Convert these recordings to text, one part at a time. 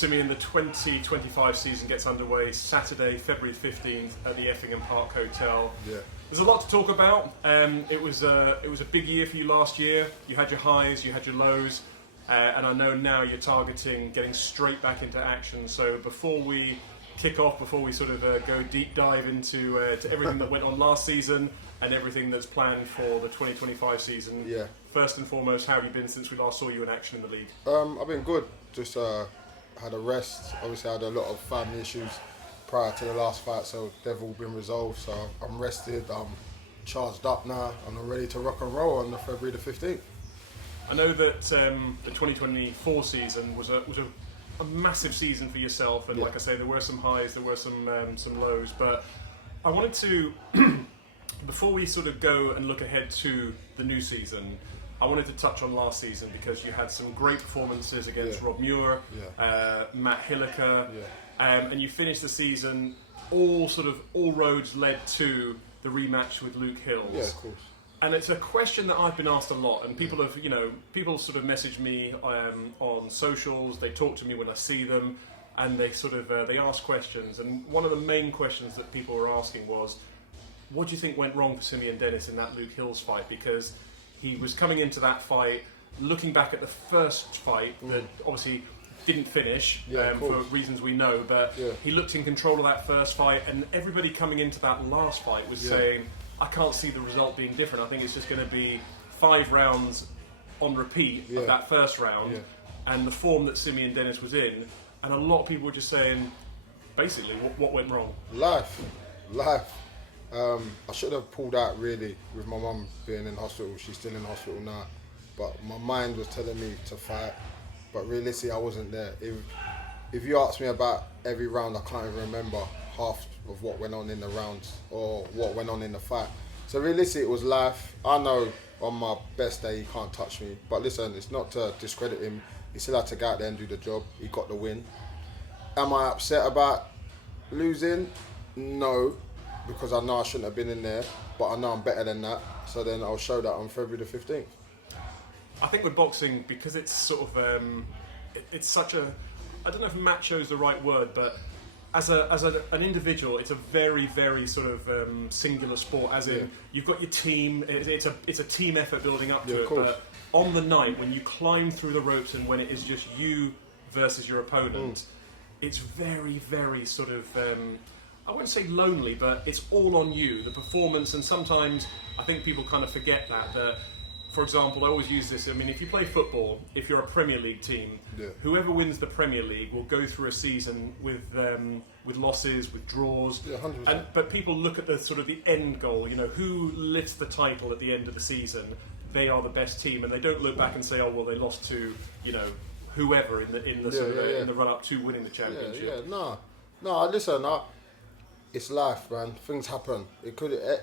Simeon, the 2025 season gets underway Saturday, February 15th at the Effingham Park Hotel. Yeah. There's a lot to talk about. It was a big year for you last year. You had your highs, you had your lows, and I know now you're targeting getting straight back into action. So before we kick off, before we sort of go deep dive into to everything that went on last season and everything that's planned for the 2025 season, first and foremost, how have you been since we last saw you in action in the league? I've been good. Just had a rest. Obviously, I had a lot of family issues prior to the last fight, so they've all been resolved. So I'm rested. I'm charged up now, and I'm ready to rock and roll on the February the 15th. I know that the 2024 season was a massive season for yourself, and like I say, there were some highs, there were some lows. But I wanted to, before we sort of go and look ahead to the new season, I wanted to touch on last season because you had some great performances against Rob Muir, Matt Hilliker, and you finished the season. All roads led to the rematch with Luke Hills. Yeah, of course. And it's a question that I've been asked a lot, and people have, people sort of message me on socials. They talk to me when I see them, and they they ask questions. And one of the main questions that people were asking was, what do you think went wrong for Simeon Dennis in that Luke Hills fight? Because he was coming into that fight, looking back at the first fight that obviously didn't finish for reasons we know, but he looked in control of that first fight, and everybody coming into that last fight was saying, I can't see the result being different. I think it's just going to be 5 rounds on repeat of that first round and the form that Simeon Dennis was in. And a lot of people were just saying, basically, what went wrong? Life. I should have pulled out really with my mum being in hospital. She's still in hospital now. But my mind was telling me to fight. But realistically, I wasn't there. If you ask me about every round, I can't even remember half of what went on in the rounds or what went on in the fight. So realistically, it was life. I know on my best day he can't touch me. But listen, it's not to discredit him. He still had to go out there and do the job. He got the win. Am I upset about losing? No, because I know I shouldn't have been in there. But I know I'm better than that. So then I'll show that on February the 15th. I think with boxing, because it's sort of, it's such a, I don't know if macho is the right word, but as an individual, it's a very, very sort of singular sport. As in, you've got your team. It's a team effort building up to it. But on the night when you climb through the ropes and when it is just you versus your opponent, it's very, very sort of. I wouldn't say lonely, but it's all on you. The performance, and sometimes I think people kind of forget that. For example, I always use this. I mean, if you play football, if you're a Premier League team, whoever wins the Premier League will go through a season with losses, with draws. Yeah, 100%. But people look at the sort of the end goal. Who lifts the title at the end of the season? They are the best team, and they don't look back and say, "Oh, well, they lost to whoever in the run up to winning the championship." No. Listen, it's life, man. Things happen.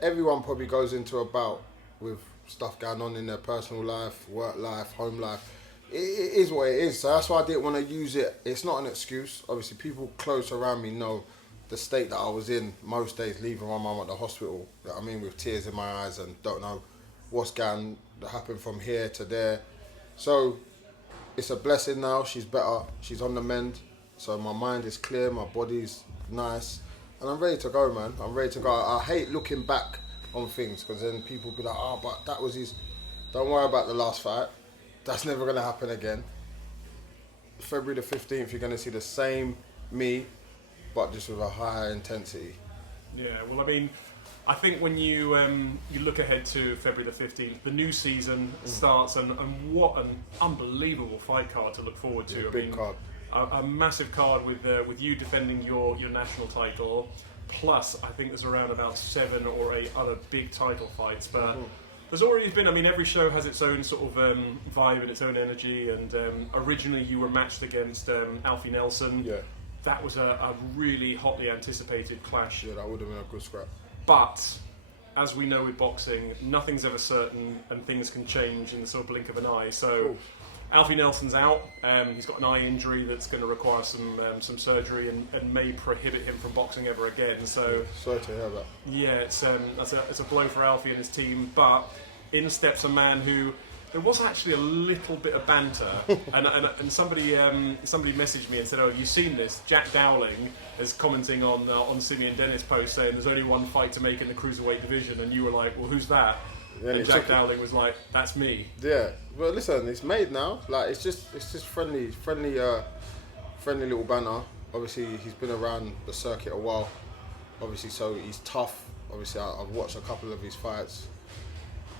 Everyone probably goes into a bout with stuff going on in their personal life, work life, home life. It is what it is. So that's why I didn't want to use it. It's not an excuse. Obviously, people close around me know the state that I was in most days, leaving my mum at the hospital. I mean, with tears in my eyes and don't know what's going to happen from here to there. So it's a blessing now. She's better. She's on the mend. So my mind is clear. My body's nice. And I'm ready to go, man. I'm ready to go. I hate looking back on things, because then people be like, but that was his. Don't worry about the last fight. That's never going to happen again. February the 15th, you're going to see the same me, but just with a higher intensity. Yeah, well, I mean, I think when you look ahead to February the 15th, the new season starts, and what an unbelievable fight card to look forward to. Yeah, big card. A massive card with you defending your national title. Plus, I think there's around about 7 or 8 other big title fights. But there's already been, I mean, every show has its own sort of vibe and its own energy. And originally you were matched against Alfie Nelson. Yeah. That was a really hotly anticipated clash. Yeah, that would have been a good scrap. But, as we know with boxing, nothing's ever certain and things can change in the sort of blink of an eye. So, Alfie Nelson's out. He's got an eye injury that's going to require some surgery and may prohibit him from boxing ever again. So sorry to hear that. Yeah, it's a blow for Alfie and his team. But in steps a man who there was actually a little bit of banter, and somebody messaged me and said, "Oh, have you seen this? Jack Dowling is commenting on Simeon Dennis' post saying there's only one fight to make in the cruiserweight division," and you were like, "Well, who's that?" Yeah, and Jack Dowling was like, "That's me." Yeah, well, listen, it's made now. Like it's just friendly little banter. Obviously, he's been around the circuit a while. Obviously, so he's tough. Obviously, I've watched a couple of his fights.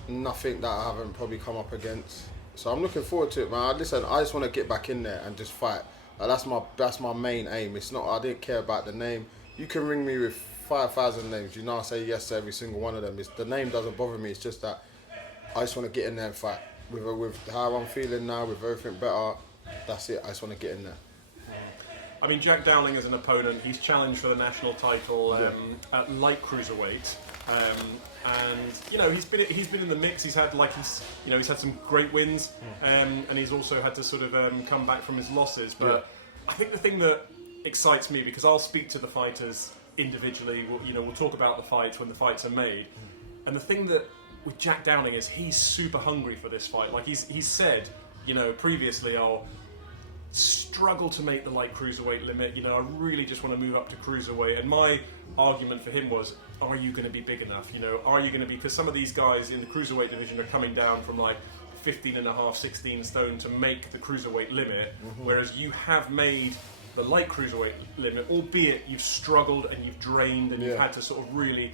Nothing that I haven't probably come up against. So I'm looking forward to it, man. Listen, I just want to get back in there and just fight. Like, that's my main aim. It's not. I didn't care about the name. You can ring me with 5,000 names. You know, I say yes to every single one of them. The name doesn't bother me. It's just that I just want to get in there and fight. With how I'm feeling now, with everything better, that's it. I just want to get in there. I mean, Jack Dowling as an opponent, he's challenged for the national title at light cruiserweight, and you know he's been in the mix. He's had he's had some great wins, and he's also had to sort of come back from his losses. But I think the thing that excites me, because I'll speak to the fighters individually. We'll talk about the fights when the fights are made, and the thing that with Jack Dowling is he's super hungry for this fight. Like he's said, previously, I'll struggle to make the light cruiserweight limit. I really just want to move up to cruiserweight. And my argument for him was, are you going to be big enough? Are you going to be, because some of these guys in the cruiserweight division are coming down from like 15 and a half, 16 stone to make the cruiserweight limit, whereas you have made the light cruiserweight limit, albeit you've struggled and you've drained and you've had to sort of really,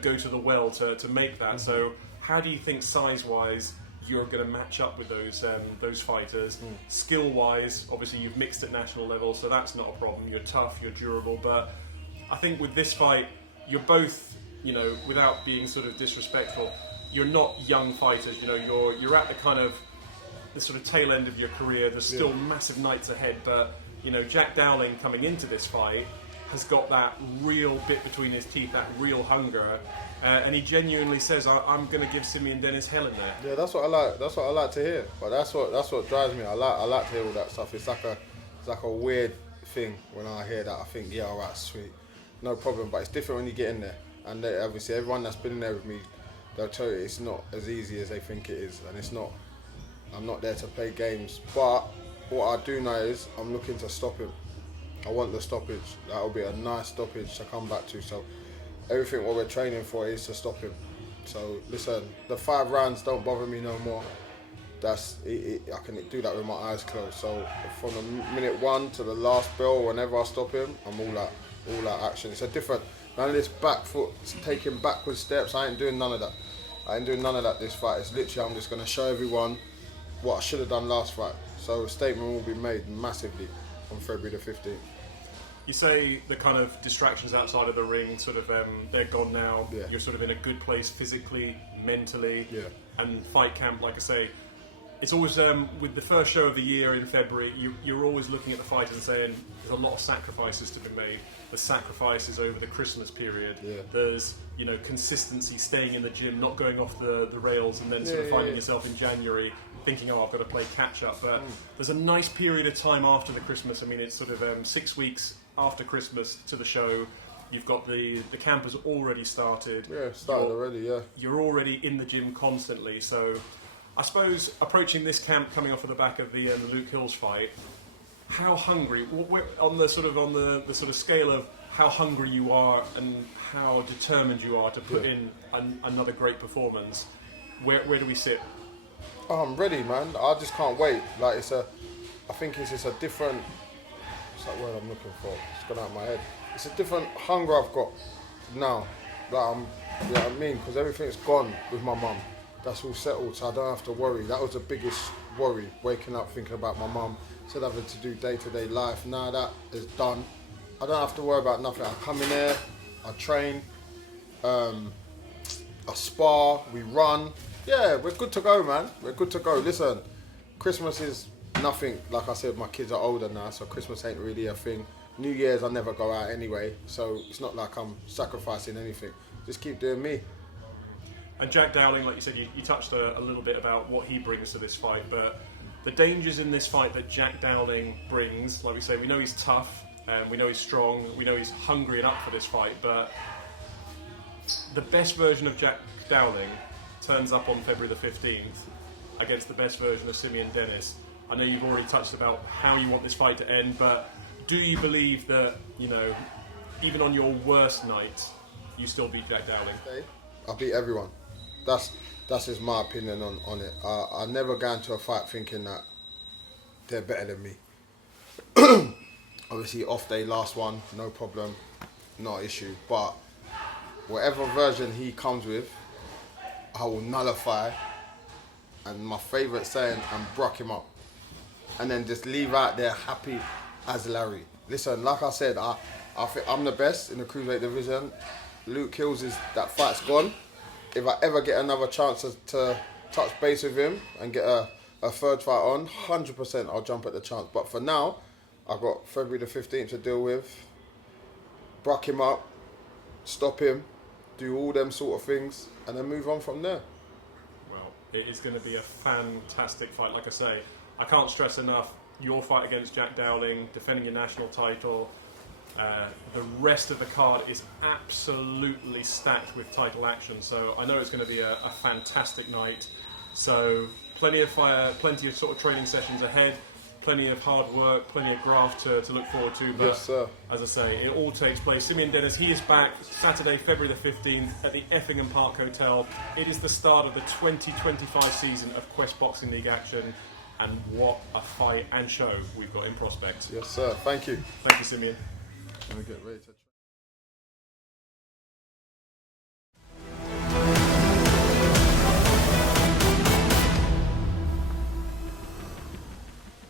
go to the well to make that. So how do you think size-wise you're going to match up with those fighters? Skill-wise, obviously you've mixed at national level, so that's not a problem. You're tough, you're durable, but I think with this fight, you're both, without being sort of disrespectful, you're not young fighters. You're at the sort of tail end of your career. There's still massive nights ahead, but Jack Dowling coming into this fight has got that real bit between his teeth, that real hunger. And he genuinely says, "I'm going to give Simeon Dennis hell in there." Yeah, that's what I like. That's what I like to hear. But that's what drives me. I like to hear all that stuff. It's like a weird thing when I hear that. I think, yeah, all right, sweet, no problem. But it's different when you get in there. And obviously, everyone that's been in there with me, they'll tell you it's not as easy as they think it is, and it's not. I'm not there to play games. But what I do know is I'm looking to stop him. I want the stoppage. That'll be a nice stoppage to come back to. So everything what we're training for is to stop him. So listen, the 5 rounds don't bother me no more. I can do that with my eyes closed. So from the minute 1 to the last bell, whenever I stop him, I'm all out action. It's a different, none of this back foot, taking backward steps. I ain't doing none of that. This fight. It's literally, I'm just going to show everyone what I should have done last fight. So a statement will be made massively on February the 15th. You say the kind of distractions outside of the ring, sort of, they're gone now. Yeah. You're sort of in a good place physically, mentally, and fight camp, like I say, it's always, with the first show of the year in February, you're always looking at the fighters and saying, there's a lot of sacrifices to be made. There's sacrifices over the Christmas period. Yeah. There's, consistency, staying in the gym, not going off the rails, and then sort of finding yourself in January thinking, I've got to play catch up. But there's a nice period of time after the Christmas. I mean, it's sort of 6 weeks after Christmas to the show. You've got the camp has already started. Yeah, started already, yeah. You're already in the gym constantly. So I suppose approaching this camp, coming off of the back of the Luke Hills fight, how hungry, on the sort of scale of how hungry you are and how determined you are to put in another great performance, where do we sit? Oh, I'm ready, man. I just can't wait. Like I think it's just a different. What's that word I'm looking for? It's gone out of my head. It's a different hunger I've got now. Like you know what I mean? Because everything's gone with my mum. That's all settled, so I don't have to worry. That was the biggest worry, waking up thinking about my mum, instead of having to do day-to-day life. Now that is done, I don't have to worry about nothing. I come in there, I train, I spar, we run. Yeah, we're good to go, man. We're good to go. Listen, Christmas is nothing. Like I said, my kids are older now, so Christmas ain't really a thing. New Year's, I never go out anyway, so it's not like I'm sacrificing anything. Just keep doing me. And Jack Dowling, like you said, you touched a little bit about what he brings to this fight, but the dangers in this fight that Jack Dowling brings, like we say, we know he's tough, we know he's strong, we know he's hungry and up for this fight, but the best version of Jack Dowling turns up on February the 15th, against the best version of Simeon Dennis. I know you've already touched about how you want this fight to end, but do you believe that, you know, even on your worst night, you still beat Jack Dowling? I beat everyone. That's just my opinion on it. I never go into a fight thinking that they're better than me. Obviously, off day, last one, no problem, not an issue. But whatever version he comes with, I will nullify. And my favourite saying, and bruck him up. And then just leave out there happy as Larry. Listen, like I said, I think I'm the best in the Cruiserweight division. Luke Hills that fight's gone. If I ever get another chance to touch base with him and get a third fight on, 100% I'll jump at the chance. But for now, I've got February the 15th to deal with. Bruck him up, stop him, do all them sort of things, and then move on from there. Well, it is going to be a fantastic fight. Like I say, I can't stress enough your fight against Jack Dowling, defending your national title. The rest of the card is absolutely stacked with title action, so I know it's going to be a fantastic night. So plenty of fire, plenty of sort of training sessions ahead, plenty of hard work, plenty of graft to look forward to. But yes, sir. As I say, it all takes place. Simeon Dennis, he is back Saturday, February the 15th at the Effingham Park Hotel. It is the start of the 2025 season of Quest Boxing League action, and what a fight and show we've got in prospect. Yes, sir. Thank you. Thank you, Simeon. Let me get ready to